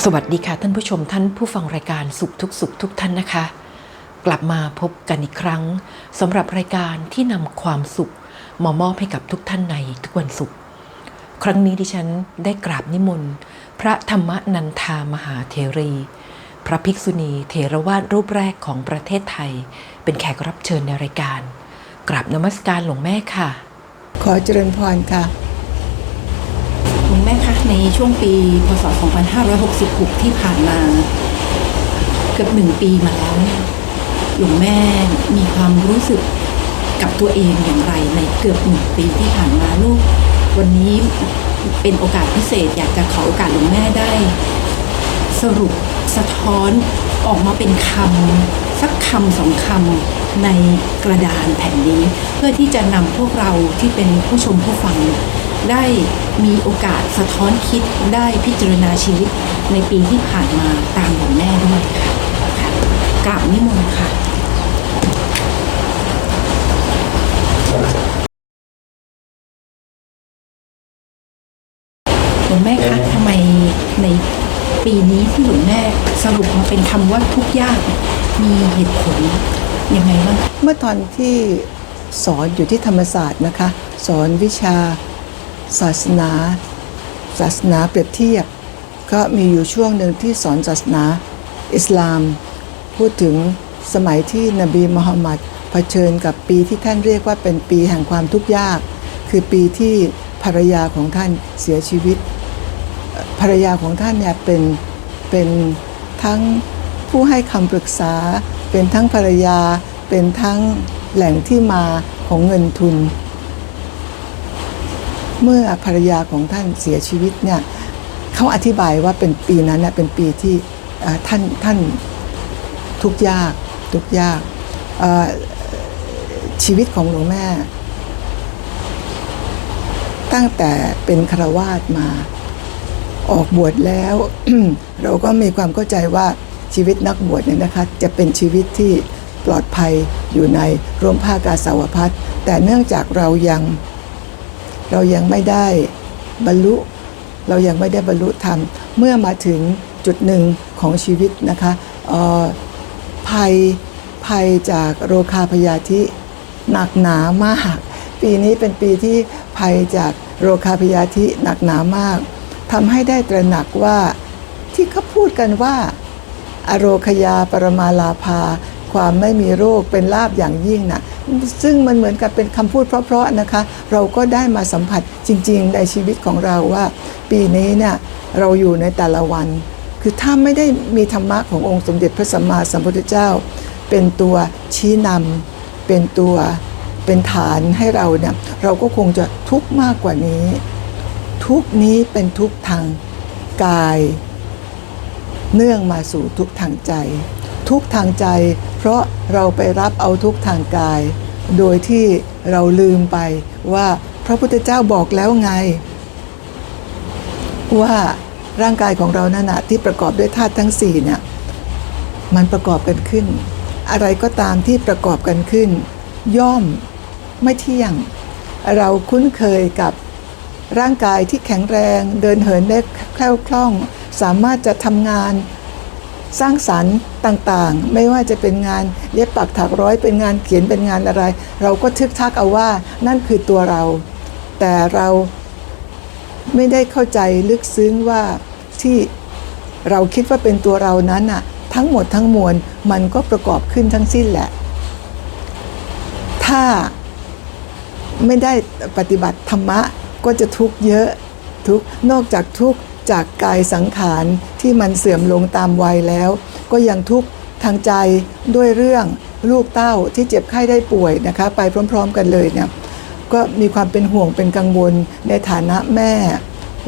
สวัสดีค่ะท่านผู้ชมท่านผู้ฟังรายการสุขทุกสุขทุกท่านนะคะ กลับมาพบกันอีกครั้งสำหรับรายการที่นำความสุขมามอบให้กับทุกท่านในทุกวันศุกร์ครั้งนี้ดิฉันได้กราบนิมนต์ พระธรรมนันทามหาเทรี พระภิกษุณีเทรวาสรูปแรกของประเทศไทย เป็นแขกรับเชิญในรายการ กราบนมัสการหลวงแม่ค่ะ ขอเจริญพรค่ะคุณแม่คะ ในช่วงปีพศ 2566 ที่ผ่านมาเกือบหนึ่งปีมาแล้วเนี่ยหลวงแม่มีความรู้สึกกับตัวเองอย่างไรในเกือบหนึ่งปีที่ผ่านมาลูก วันนี้เป็นโอกาสพิเศษอยากจะขอโอกาสหลวงแม่ได้ สรุปสะท้อนออกมาเป็นคำสักคำสองคำในกระดานแผ่นนี้ เพื่อที่จะนำพวกเราที่เป็นผู้ชมผู้ฟัง ได้มีโอกาสสะท้อนคิดได้พิจารณาชีวิตในปีที่ผ่านมาตามหลวงแม่ด้วยค่ะค่ะกราบนิมนต์ค่ะหลวงแม่คะทำไมในปีนี้ที่หลวงแม่สรุปมาเป็นคำว่าทุกข์ยากเนี่ยมีเหตุผลยังไงบ้างคะเมื่อตอนที่สอนอยู่ที่ธรรมศาสตร์นะคะ สอนวิชา ศาสนา ศาสนาเปรียบเทียบ ก็มีอยู่ช่วงหนึ่งที่สอนศาสนาอิสลาม พูดถึงสมัยที่นบีมุฮัมมัดเผชิญกับปีที่ท่านเรียกว่าเป็นปีแห่งความทุกข์ยาก คือปีที่ภรรยาของท่านเสียชีวิต ภรรยาของท่านเนี่ยเป็นเป็นทั้งผู้ให้คำปรึกษา เป็นทั้งภรรยา เป็นทั้งแหล่งที่มาของเงินทุน เมื่อภรรยาของท่านเสียชีวิตเนี่ยเขาอธิบายว่าเป็นปีนั้นเนี่ยเป็นปีที่ท่านท่านทุกยากทุกยากชีวิตของหลวงแม่ ตั้งแต่เป็นคารวาสมา ออกบวชแล้ว เราก็มีความเข้าใจว่าชีวิตนักบวชเนี่ยนะคะ จะเป็นชีวิตที่ปลอดภัยอยู่ในร่มผ้ากาสาวพัดแต่เนื่องจากเรายัง เรายังไม่ได้บรรลุ เรายังไม่ได้บรรลุธรรม เมื่อมาถึงจุดหนึ่งของชีวิตนะคะออภัยภัยจากโรคาพยาธิหนักหนามาก ปีนี้เป็นปีที่ภัยจากโรคาพยาธิหนักหนามากทำให้ได้ตระหนักว่าที่เขาพูดกันว่า อโรคยาปรมาลาภา ความไม่มีโรคเป็นลาบอย่างยิ่งน่ะ ซึ่งมันเหมือนกับเป็นคำพูดเพราะๆนะคะ เราก็ได้มาสัมผัสจริง ๆ ในชีวิตของเราว่า ปีนี้เนี่ยเราอยู่ในแต่ละวัน คือถ้าไม่ได้มีธรรมะขององค์สมเด็จพระสัมมาสัมพุทธเจ้า เป็นตัวชี้นำเป็นตัวเป็นฐานให้เราเนี่ยเราก็คงจะทุกข์มากกว่านี้ ทุกนี้เป็นทุกทางกาย เนื่องมาสู่ทุกทางใจ ทุกทางใจ เพราะเราไปรับเอาทุกทางกาย โดยที่เราลืมไปว่าพระพุทธเจ้าบอกแล้วไง ว่าร่างกายของเรานั่นนะที่ประกอบด้วยธาตุทั้งสี่เนี่ยมันประกอบกันขึ้น อะไรก็ตามที่ประกอบกันขึ้น ย่อมไม่เที่ยง เราคุ้นเคยกับร่างกายที่แข็งแรง เดินเหินได้แคล่วคล่อง สามารถจะทำงาน สร้างสรรค์ต่างๆ ไม่ว่าจะเป็นงานเย็บปักถักร้อยเป็นงานเขียนเป็นงานอะไร เราก็ทึกทักเอาว่านั่นคือตัวเรา แต่เราไม่ได้เข้าใจลึกซึ้งว่าที่เราคิดว่าเป็นตัวเรานั้นน่ะทั้งหมดทั้งมวลมันก็ประกอบขึ้นทั้งสิ้นแหละ ถ้าไม่ได้ปฏิบัติธรรมะก็จะทุกข์เยอะทุกนอกจากทุกข์จากกายสังขาร ที่มันเสื่อมลงตามวัยแล้ว ก็ยังทุกข์ทางใจด้วยเรื่องลูกเต้าที่เจ็บไข้ได้ป่วยนะคะ ไปพร้อม ๆ กันเลยเนี่ยก็มีความเป็นห่วงเป็นกังวลในฐานะแม่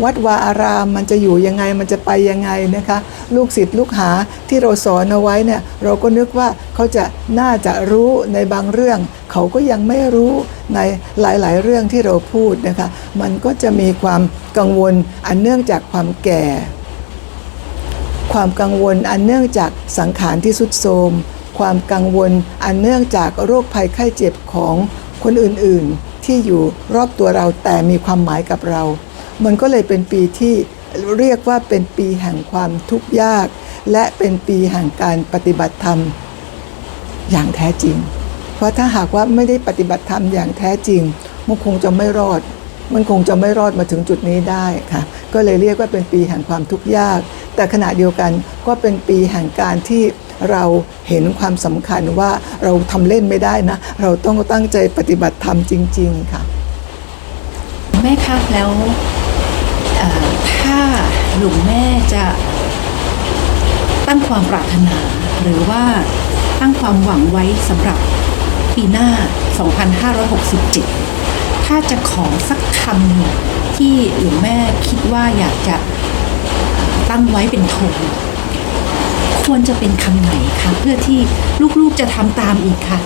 วัดวาอารามมันจะอยู่ยังไงมันจะไปยังไงนะคะ ลูกศิษย์ลูกหาที่เราสอนเอาไว้เนี่ยเราก็นึกว่าเขาจะน่าจะรู้ในบางเรื่อง เขาก็ยังไม่รู้ในหลายๆ เรื่องที่เราพูดนะคะ มันก็จะมีความกังวลอันเนื่องจากความแก่ ความกังวลอันเนื่องจากสังขารที่สุดโทรมความกังวลอันเนื่องจากโรคภัยไข้เจ็บของคนอื่นๆ ที่อยู่รอบตัวเราแต่มีความหมายกับเรา มันก็เลยเป็นปีที่เรียกว่าเป็นปีแห่งความทุกข์ยาก และเป็นปีแห่งการปฏิบัติธรรมอย่างแท้จริง เพราะถ้าหากว่าไม่ได้ปฏิบัติธรรมอย่างแท้จริง มันคงจะไม่รอด มันคงจะไม่รอดมาถึงจุดนี้ได้ค่ะ ก็เลยเรียกว่าเป็นปีแห่งความทุกข์ยาก แต่ขณะเดียวกันก็เป็นปีแห่งการที่เราเห็นความสำคัญว่าเราทำเล่นไม่ได้นะ เราต้องตั้งใจปฏิบัติธรรมจริง ๆ ค่ะ แม่คะแล้วถ้าหลวงแม่จะตั้งความปรารถนา หรือว่าตั้งความหวังไว้สำหรับปีหน้า 2567 ถ้าจะขอสักคำหนึ่งที่หลวงแม่คิดว่าอยากจะ ตั้งไว้เป็นธงควรจะเป็นคำไหนคะเพื่อที่ลูกๆจะทำตามอีกค่ะ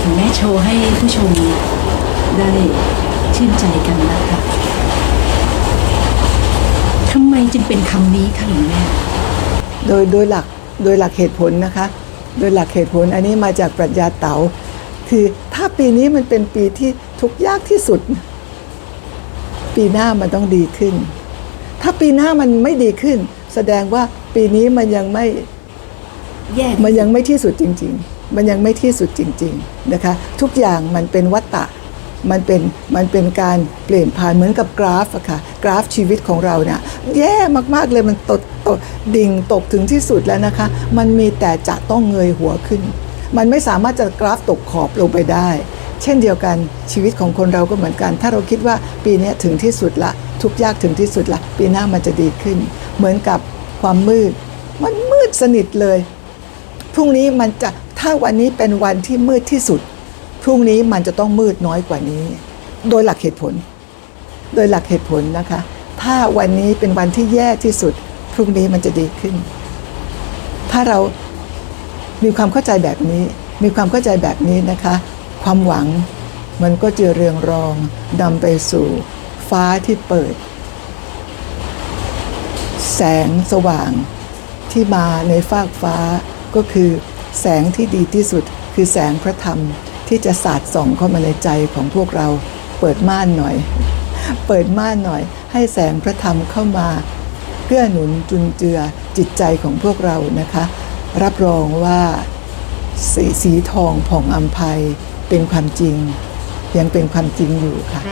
คุณแม่โชว์ให้ผู้ชมได้ชื่นใจกันนะคะ ไมจึงเป็นคำนี้คะหลวงแม่โดยโดยหลักโดยหลักเหตุผลนะคะ โดยหลักเหตุผลอันนี้มาจากปรัชญาเต๋าคือถ้าปีนี้มันเป็นปีที่ทุกข์ยากที่สุด ปีหน้ามันต้องดีขึ้น ถ้าปีหน้ามันไม่ดีขึ้น แสดงว่าปีนี้มันยังไม่แย่มันยังไม่ที่สุดจริง ๆ มันยังไม่ที่สุดจริง ๆนะคะ ทุกอย่างมันเป็นวัตตะ มันเป็นมันเป็นการเปลี่ยนผ่านเหมือนกับกราฟอะค่ะกราฟชีวิตของเราเนี่ยแย่มากๆเลยมันตกตกดิ่งตกถึงที่สุดแล้วนะคะ มันมีแต่จะต้องเงยหัวขึ้น มันไม่สามารถจะกราฟตกขอบลงไปได้ เช่นเดียวกันชีวิตของคนเราก็เหมือนกัน ถ้าเราคิดว่าปีนี้ถึงที่สุดละ ทุกยากถึงที่สุดละ ปีหน้ามันจะดีขึ้น เหมือนกับความมืด มันมืดสนิทเลยพรุ่งนี้มันจะถ้าวันนี้เป็นวันที่มืดที่สุด พรุ่งนี้มันจะต้องมืดน้อยกว่านี้ โดยหลักเหตุผล โดยหลักเหตุผลนะคะ ถ้าวันนี้เป็นวันที่แย่ที่สุด พรุ่งนี้มันจะดีขึ้น ถ้าเรามีความเข้าใจแบบนี้ มีความเข้าใจแบบนี้นะคะ ความหวังมันก็จะเรืองรองนำไปสู่ฟ้าที่เปิด แสงสว่างที่มาในฟากฟ้าก็คือแสงที่ดีที่สุดคือแสงพระธรรม ที่จะสาดส่องเข้ามาในใจของพวกเราเปิดม่านหน่อย เปิดม่านหน่อย ให้แสงพระธรรมเข้ามาเกื้อหนุนจุนเจือจิตใจของพวกเรานะคะ รับรองว่าสีสีทองผ่องอัมภัยเป็นความจริง ยังเป็นความจริงอยู่ค่ะ